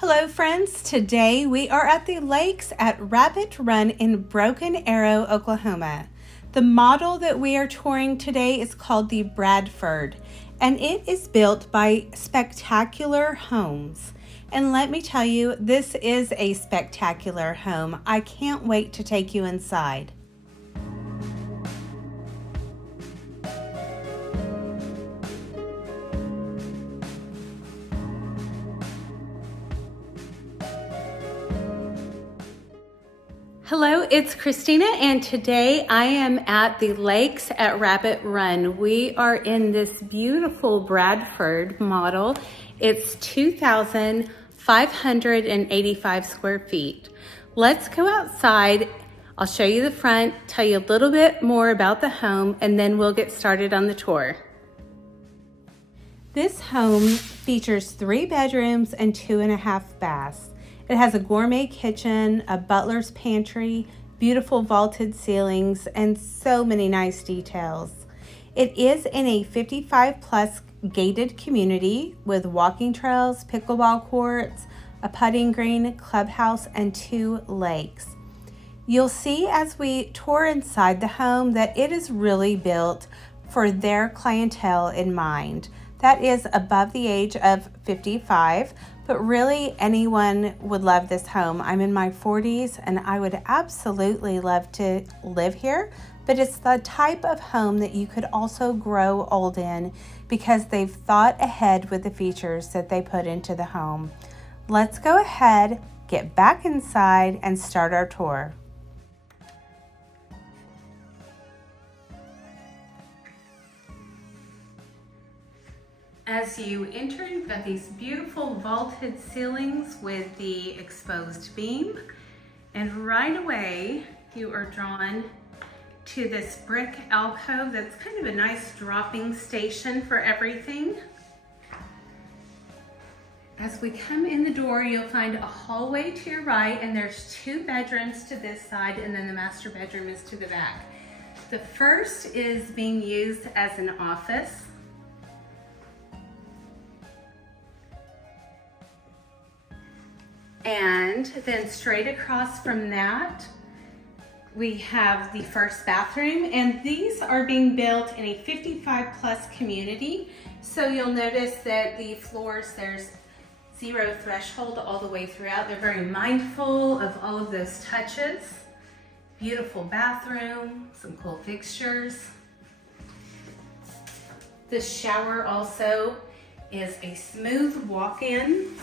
Hello friends, today we are at the lakes at Rabbit Run in Broken Arrow, Oklahoma. The model that we are touring today is called the Bradford, and it is built by Spectacular Homes. And let me tell you, this is a spectacular home. I can't wait to take you inside. Hello, it's Christina, and today I am at the lakes at Rabbit Run. We are in this beautiful Bradford model. It's 2,585 square feet. Let's go outside. I'll show you the front, tell you a little bit more about the home, and then we'll get started on the tour. This home features 3 bedrooms and 2.5 baths. It has a gourmet kitchen, a butler's pantry, beautiful vaulted ceilings, and so many nice details. It is in a 55+ gated community with walking trails, pickleball courts, a putting green, clubhouse, and 2 lakes. You'll see as we tour inside the home that it is really built for their clientele in mind. That is above the age of 55. But really, anyone would love this home. I'm in my 40s and I would absolutely love to live here, but it's the type of home that you could also grow old in because they've thought ahead with the features that they put into the home. Let's go ahead, get back inside, and start our tour. As you enter, you've got these beautiful vaulted ceilings with the exposed beam, and right away you are drawn to this brick alcove that's kind of a nice dropping station for everything. As we come in the door, you'll find a hallway to your right, and there's 2 bedrooms to this side, and then the master bedroom is to the back. The first is being used as an office. And then straight across from that, we have the first bathroom, and these are being built in a 55+ community. So you'll notice that the floors, there's 0 threshold all the way throughout. They're very mindful of all of those touches. Beautiful bathroom, some cool fixtures. The shower also is a smooth walk-in.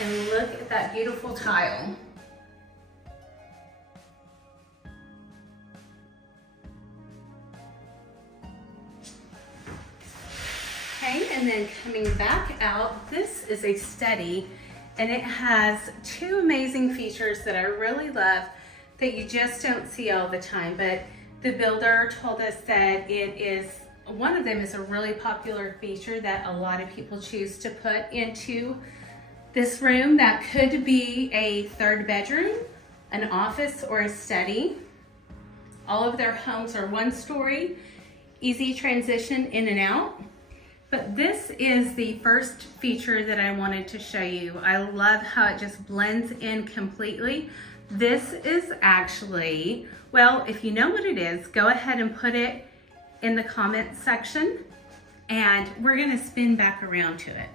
And look at that beautiful tile. Okay, and then coming back out, this is a study, and it has 2 amazing features that I really love that you just don't see all the time. But the builder told us that one of them is a really popular feature that a lot of people choose to put into this room. That could be a 3rd bedroom, an office, or a study. All of their homes are 1-story, easy transition in and out. But this is the first feature that I wanted to show you. I love how it just blends in completely. This is actually, well, if you know what it is, go ahead and put it in the comment section, and we're gonna spin back around to it.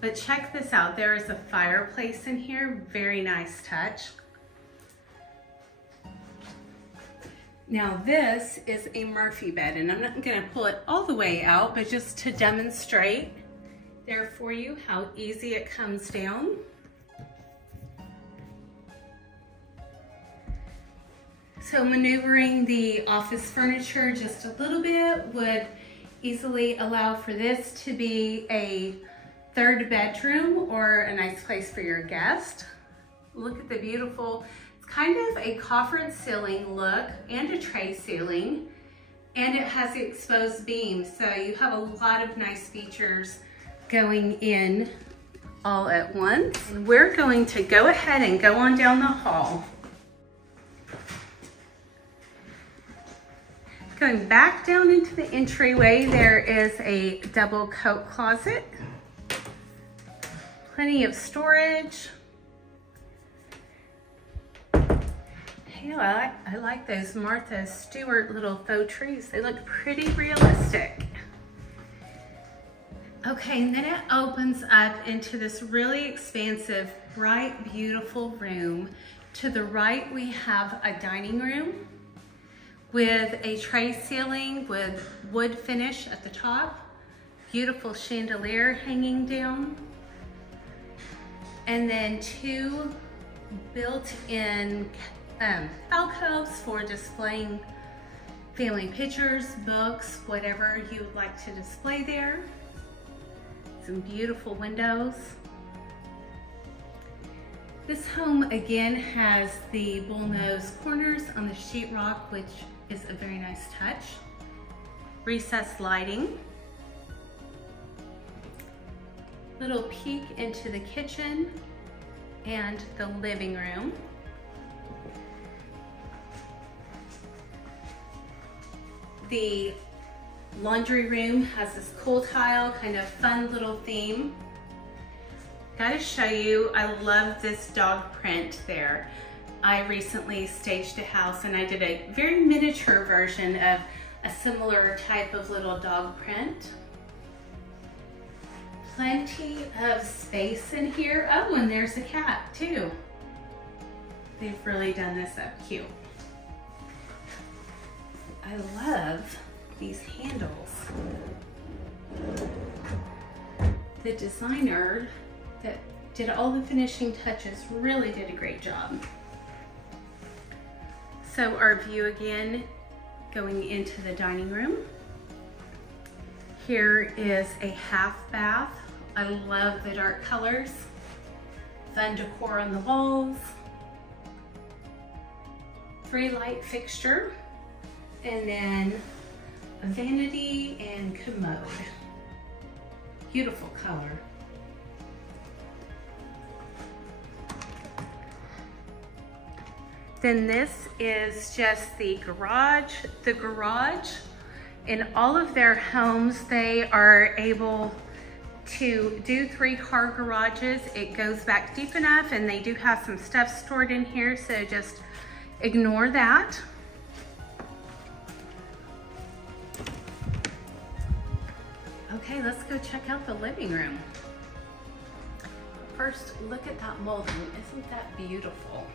But check this out, there is a fireplace in here, very nice touch. Now this is a Murphy bed, and I'm not gonna pull it all the way out, but just to demonstrate there for you how easy it comes down. So maneuvering the office furniture just a little bit would easily allow for this to be a 3rd bedroom or a nice place for your guest. Look at the beautiful, it's kind of a coffered ceiling look and a tray ceiling, and it has the exposed beam, so you have a lot of nice features going in all at once. And we're going to go ahead and go on down the hall. Going back down into the entryway, there is a double coat closet. Plenty of storage. Hey, I like those Martha Stewart little faux trees. They look pretty realistic. Okay, and then it opens up into this really expansive, bright, beautiful room. To the right, we have a dining room with a tray ceiling with wood finish at the top. Beautiful chandelier hanging down. And then two built-in alcoves for displaying family pictures, books, whatever you would like to display there. Some beautiful windows. This home again has the bullnose corners on the sheetrock, which is a very nice touch. Recessed lighting. Little peek into the kitchen and the living room. The laundry room has this cool tile, kind of fun little theme. Gotta show you, I love this dog print there. I recently staged a house and I did a very miniature version of a similar type of little dog print. Plenty of space in here. Oh, and there's a cat too. They've really done this up cute. I love these handles. The designer that did all the finishing touches really did a great job. So our view again, going into the dining room. Here is a half bath. I love the dark colors. Fun decor on the walls. 3-light fixture. And then a vanity and commode. Beautiful color. Then this is just the garage. The garage, in all of their homes, they are able to do 3-car garages. It goes back deep enough and they do have some stuff stored in here, so just ignore that. Okay, let's go check out the living room. First, look at that molding. Isn't that beautiful?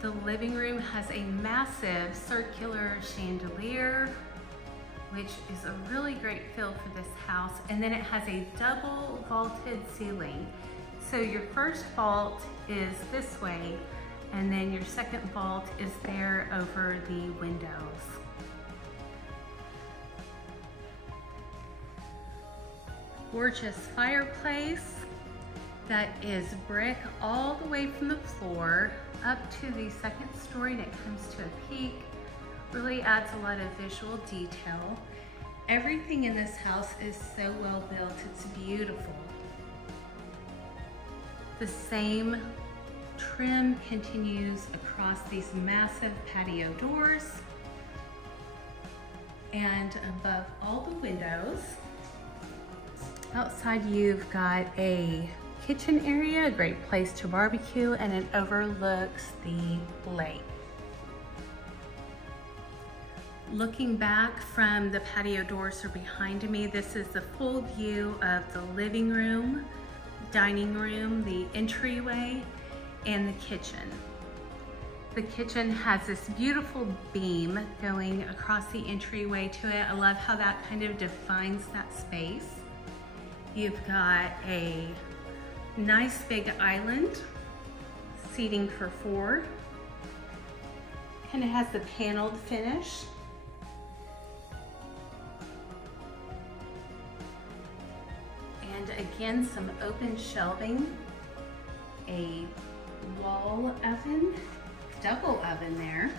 The living room has a massive circular chandelier, which is a really great feel for this house. And then it has a double vaulted ceiling. So your first vault is this way, and then your second vault is there over the windows. Gorgeous fireplace that is brick all the way from the floor up to the second story, and it comes to a peak. Really adds a lot of visual detail. Everything in this house is so well built, it's beautiful. The same trim continues across these massive patio doors. And above all the windows, outside you've got a kitchen area, a great place to barbecue, and it overlooks the lake. Looking back from the patio doors are behind me, this is the full view of the living room, dining room, the entryway, and the kitchen. The kitchen has this beautiful beam going across the entryway to it. I love how that kind of defines that space. You've got a nice big island, seating for 4. Kind of has the paneled finish. And again, some open shelving, a wall oven, double oven there.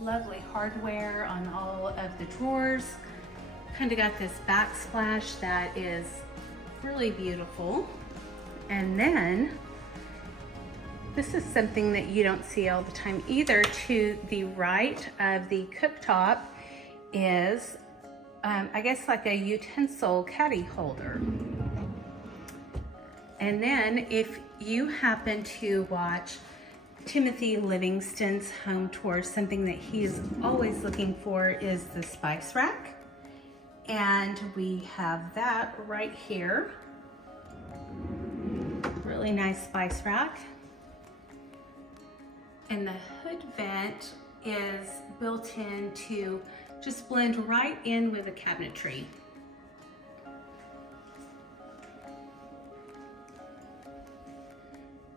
Lovely hardware on all of the drawers. Kind of got this backsplash that is really beautiful. And then This is something that you don't see all the time either. To the right of the cooktop is, I guess, like a utensil caddy holder. And then if you happen to watch Timothy Livingston's home tour, something that he's always looking for is the spice rack. And we have that right here. Really nice spice rack. And the hood vent is built in to just blend right in with the cabinetry.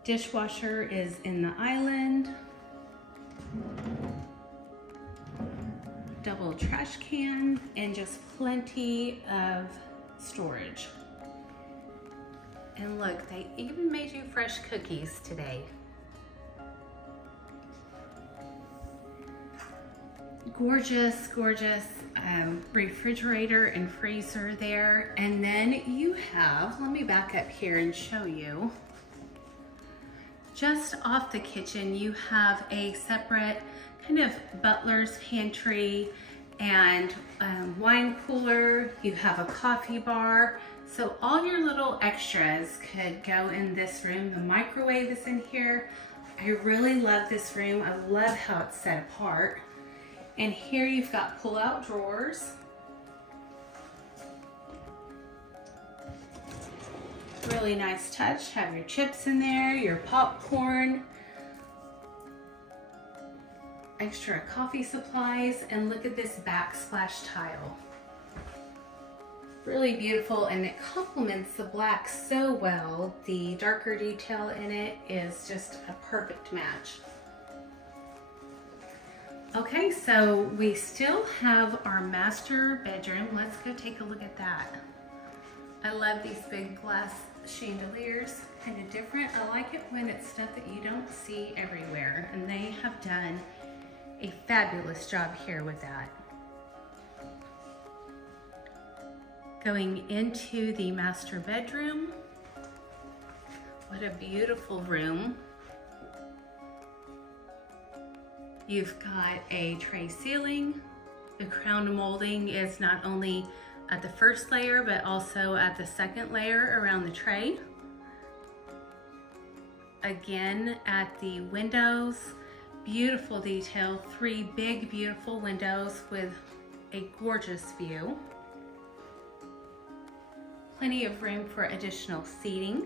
Dishwasher is in the island. Double trash can and just plenty of storage. And look, they even made you fresh cookies today. Gorgeous, gorgeous refrigerator and freezer there. And then you have, let me back up here and show you. Just off the kitchen, you have a separate kind of butler's pantry and wine cooler. You have a coffee bar. So all your little extras could go in this room. The microwave is in here. I really love this room. I love how it's set apart. And here you've got pull-out drawers. Really nice touch. Have your chips in there, your popcorn, extra coffee supplies, and look at this backsplash tile. Really beautiful, and it complements the black so well. The darker detail in it is just a perfect match. Okay, so we still have our master bedroom. Let's go take a look at that. I love these big glass chandeliers, kind of different. I like it when it's stuff that you don't see everywhere, and they have done a fabulous job here with that. Going into the master bedroom. What a beautiful room. You've got a tray ceiling. The crown molding is not only at the first layer, but also at the second layer around the tray. Again, at the windows, beautiful detail, 3 big, beautiful windows with a gorgeous view. Plenty of room for additional seating.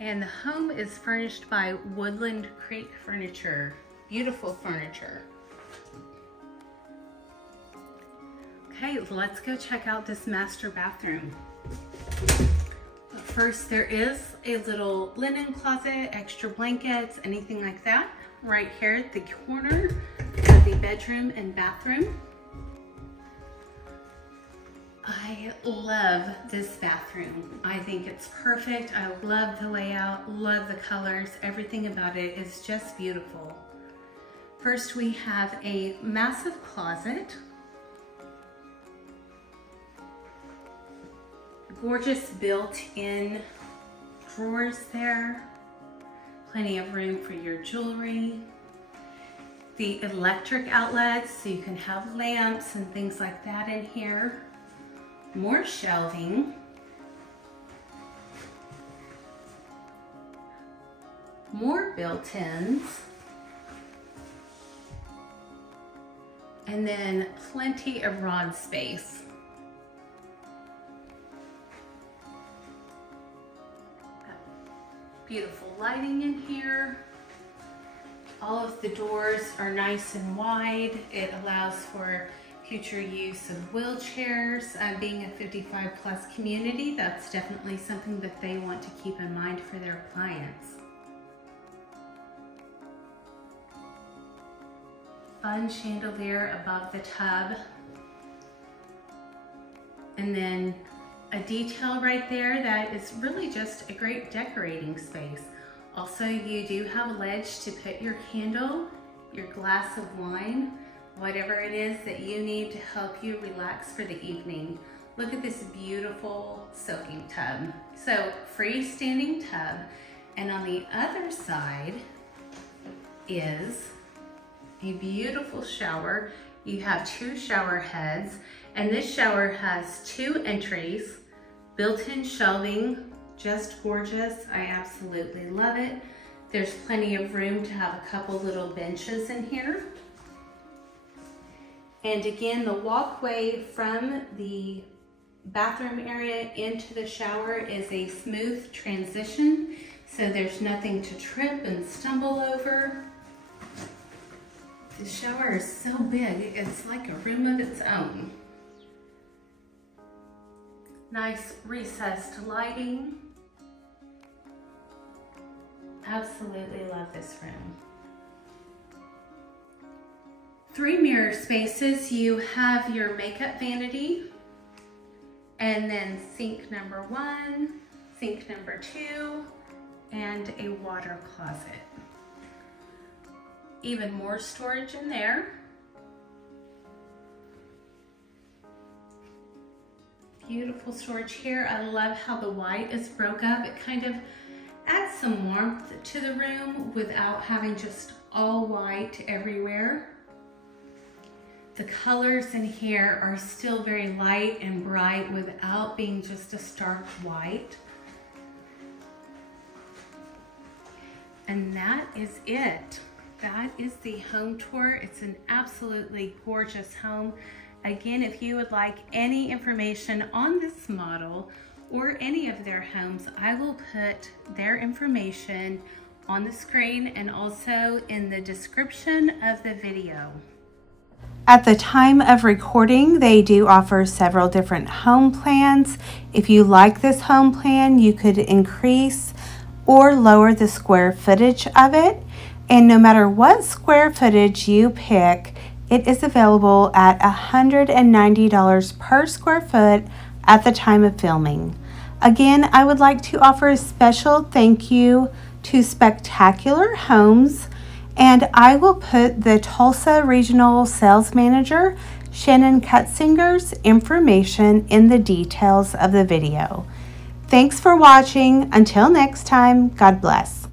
And the home is furnished by Woodland Creek Furniture. Beautiful furniture. Okay, let's go check out this master bathroom. But first, there is a little linen closet, extra blankets, anything like that, right here at the corner of the bedroom and bathroom. I love this bathroom. I think it's perfect. I love the layout, love the colors. Everything about it is just beautiful. First, we have a massive closet. Gorgeous built-in drawers there. Plenty of room for your jewelry. The electric outlets, so you can have lamps and things like that in here. More shelving. More built-ins. And then plenty of rod space. Beautiful lighting in here. All of the doors are nice and wide. It allows for future use of wheelchairs. Being a 55+ community, that's definitely something that they want to keep in mind for their clients. Fun chandelier above the tub. And then a detail right there that is really just a great decorating space. Also, you do have a ledge to put your candle, your glass of wine, whatever it is that you need to help you relax for the evening. Look at this beautiful soaking tub. So freestanding tub, and on the other side is a beautiful shower. You have 2 shower heads, and this shower has 2 entries, built-in shelving, just gorgeous. I absolutely love it. There's plenty of room to have a couple little benches in here. And again, the walkway from the bathroom area into the shower is a smooth transition, so there's nothing to trip and stumble over. The shower is so big, it's like a room of its own. Nice recessed lighting. Absolutely love this room. 3 mirror spaces. You have your makeup vanity, and then sink number 1, sink number 2, and a water closet. Even more storage in there. Beautiful storage here. I love how the white is broke up. It kind of adds some warmth to the room without having just all white everywhere. The colors in here are still very light and bright without being just a stark white. And that is it. That is the home tour. It's an absolutely gorgeous home. Again, if you would like any information on this model or any of their homes, I will put their information on the screen and also in the description of the video. At the time of recording, they do offer several different home plans. If you like this home plan, you could increase or lower the square footage of it. And no matter what square footage you pick, it is available at $190 per square foot at the time of filming. Again, I would like to offer a special thank you to Spectacular Homes, and I will put the Tulsa Regional Sales Manager, Shannon Cutsinger's information in the details of the video. Thanks for watching. Until next time, God bless.